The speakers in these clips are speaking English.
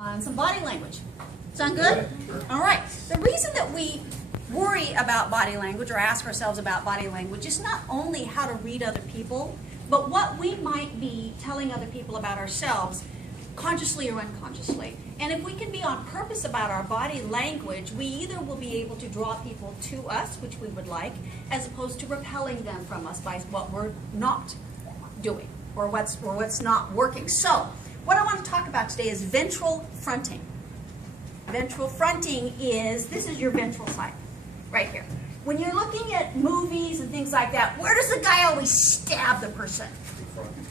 On some body language. Sound good? All right. The reason that we worry about body language or ask ourselves about body language is not only how to read other people, but what we might be telling other people about ourselves, consciously or unconsciously. And if we can be on purpose about our body language, we either will be able to draw people to us, which we would like, as opposed to repelling them from us by what we're not doing or what's not working. So, what I want to talk about today is ventral fronting. Ventral fronting is, this is your ventral side, right here. When you're looking at movies and things like that, where does the guy always stab the person?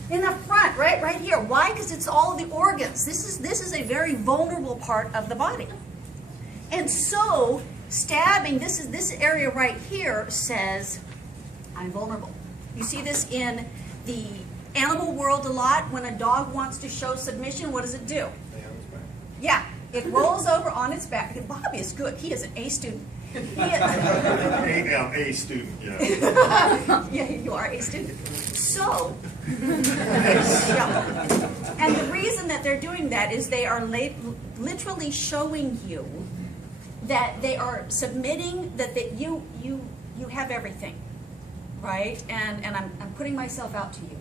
In the front, right here. Why? Because it's all of the organs. This is a very vulnerable part of the body. And so, stabbing, this area right here says, I'm vulnerable. You see this in the animal world a lot. When a dog wants to show submission, what does it do? Yeah, it rolls over on its back. Bobby is good. He is an A student. A student, yeah. Yeah, you are a student. So, yeah. And the reason that they're doing that is they are literally showing you that they are submitting, that you have everything, right? And I'm putting myself out to you.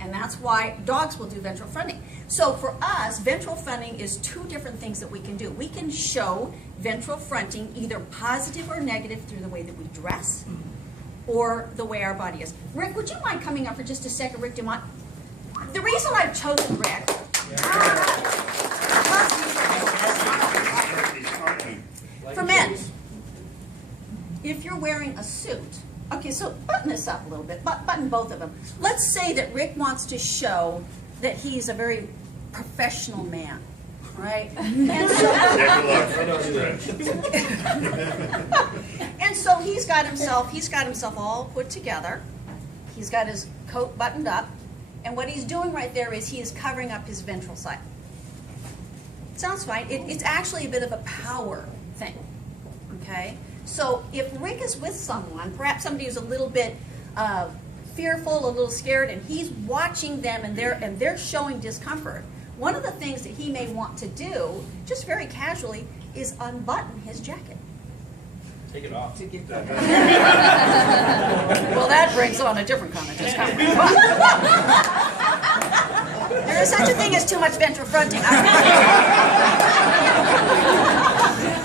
And that's why dogs will do ventral fronting. So for us, ventral fronting is two different things that we can do. We can show ventral fronting either positive or negative through the way that we dress or the way our body is. Rick, would you mind coming up for just a second? Rick, do you want? The reason I've chosen Rick. For men, if you're wearing a suit, okay, so button this up a little bit, button both of them. Let's say that Rick wants to show that he's a very professional man, right? And so, he's got himself all put together. He's got his coat buttoned up, and what he's doing right there is he is covering up his ventral side. Sounds fine. It's actually a bit of a power thing, okay? So if Rick is with someone, perhaps somebody who's a little bit fearful, a little scared, and he's watching them and they're showing discomfort, one of the things that he may want to do, just very casually, is unbutton his jacket. Take it off. Well, that brings on a different kind of discomfort. There is such a thing as too much ventral fronting.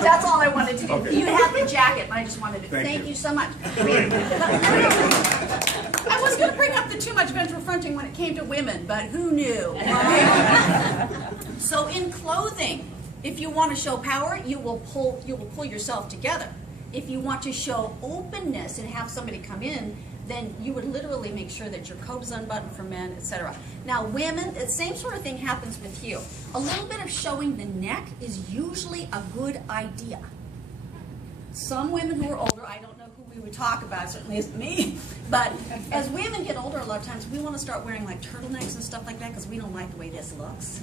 That's all I wanted to do. Okay. You have the jacket, and I just wanted to thank you so much. I was going to bring up the too much ventral fronting when it came to women, but who knew? Right? So in clothing, if you want to show power, you will pull yourself together. If you want to show openness and have somebody come in, then you would literally make sure that your coat is unbuttoned for men, etc. Now women, the same sort of thing happens with you. A little bit of showing the neck is usually a good idea. Some women who are older, I don't know who we would talk about, certainly isn't me, but as women get older, a lot of times we want to start wearing like turtlenecks and stuff like that because we don't like the way this looks,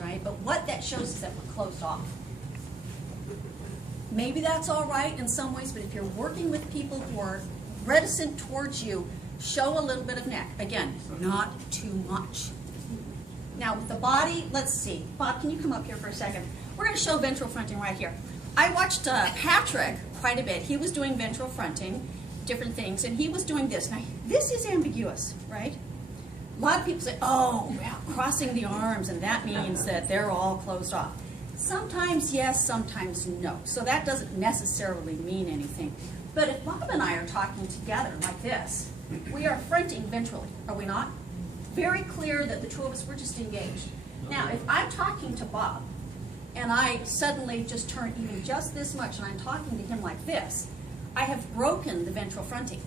right? But what that shows is that we're closed off. Maybe that's all right in some ways, but if you're working with people who are reticent towards you, show a little bit of neck. Again, not too much. Now with the body, let's see. Bob, can you come up here for a second? We're going to show ventral fronting right here. I watched Patrick quite a bit. He was doing ventral fronting, different things, and he was doing this. Now, this is ambiguous, right? A lot of people say, oh, well, crossing the arms, and that means that they're all closed off. Sometimes yes, sometimes no. So that doesn't necessarily mean anything. But if Bob and I are talking together like this, we are fronting ventrally, are we not? Very clear that the two of us were just engaged. Now, if I'm talking to Bob, and I suddenly just turn even just this much, and I'm talking to him like this, I have broken the ventral fronting.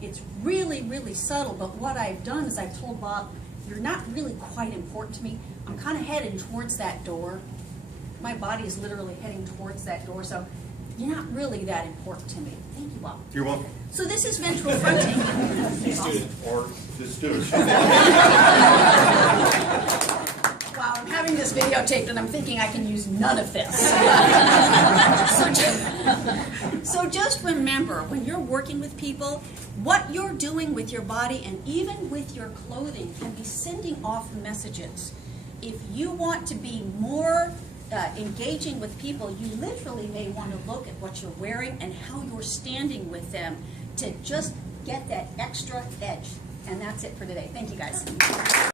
It's really, really subtle, but what I've done is I've told Bob, you're not really quite important to me. I'm kind of heading towards that door. My body is literally heading towards that door, so you're not really that important to me. Thank you, Bob. You're welcome. So this is ventral fronting. Student. Or the student. Wow, I'm having this videotaped and I'm thinking I can use none of this. So just remember, when you're working with people, what you're doing with your body and even with your clothing can be sending off messages. if you want to be more engaging with people, you literally may want to look at what you're wearing and how you're standing with them to just get that extra edge. And that's it for today. Thank you, guys.